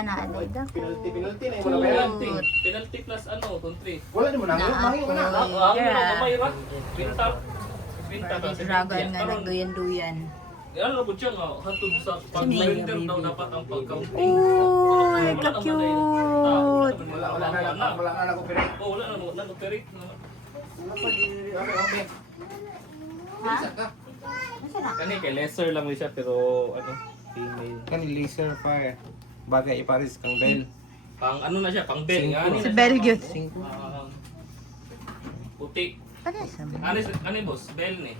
Na aday dako. Penalty na yung mga Penalty plus ano, country. Wala din mo na. Mahiyo ka na. Mamay ra. Pinta. Pinta ka. Dragon nga nagduyan-duyan. Ano po siya nga, hantod sa pag-surrender daw dapat ang pag-counting. Uy, ka-cute. Wala na ako pero. Oh, wala na nag-operate na. Okay. Ha? Isa ka. Nasaan na? Kani kay lesser lang siya pero ano, female. Kan laser fire. Bagay ipares kang bell. Pang ano na siya, pang bell. Si Belgium. Puti. Ano sa mo? Ano boss? Bell ni.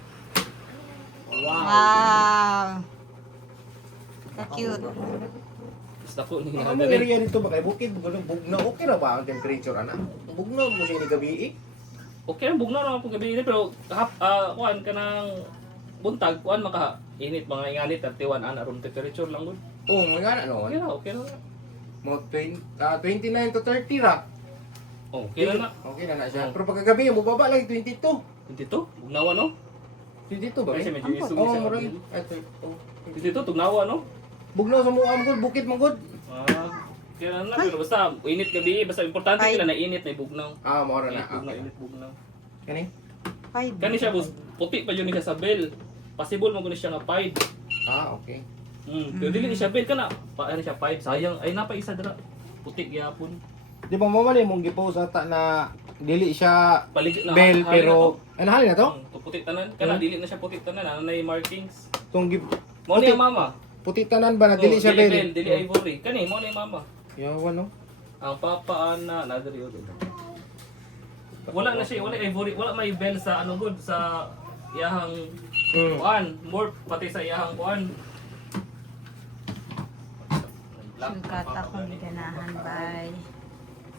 Wow. Ka-cute. Basta po ni Ano area dito ba kay bukid? Bugna okay ra ba ang temperature ana? Bugna mo siya ni gabi eh. Okay lang bugnaw naman po gabi ini pero kuan ka ng buntag kuan maka init mga inganit 31 ana room temperature lang gud. Oh, mga ano? Okay na. Mo 29 to 30 ra. Oh, okay na na. Okay na siya. Pero pagkagabi mo baba lang 22. 22, bugnawa no? 22 ba? Kasi medyo isog Oh, siya. mo 22 tugnawa no? Bugnaw sa mga amgol, bukid magod. Kaya na pero basta init gabi basta importante Ay. kila na init na bugnaw. Ah, mo ra na. Bugnaw, Okay. init bugnaw. Kani? Five. Kani siya boss, puti pa yun siya sa bell. Possible mo gani siya nga pied. Ah, okay. Pero dili ni siya bell kana. Pa ano siya pied. Sayang ay napa isa dira. Puti gyapon. Di ba mo man mong gipost ata na dili siya Paligid na bell hali pero na ano halin na to? to. Puti tanan kana dili na siya puti tanan ano na yung markings. Tong Mo ni ang mama. puti tanan ba na dili siya bell? Dili ivory. Kani mo ni mama. Yawan no. Ang papa ana nadiri yun. Wala na siya, wala ivory, wala may bell sa ano good sa iyahang kuan, more pati sa iyahang kuan. Sukat akong ganahan.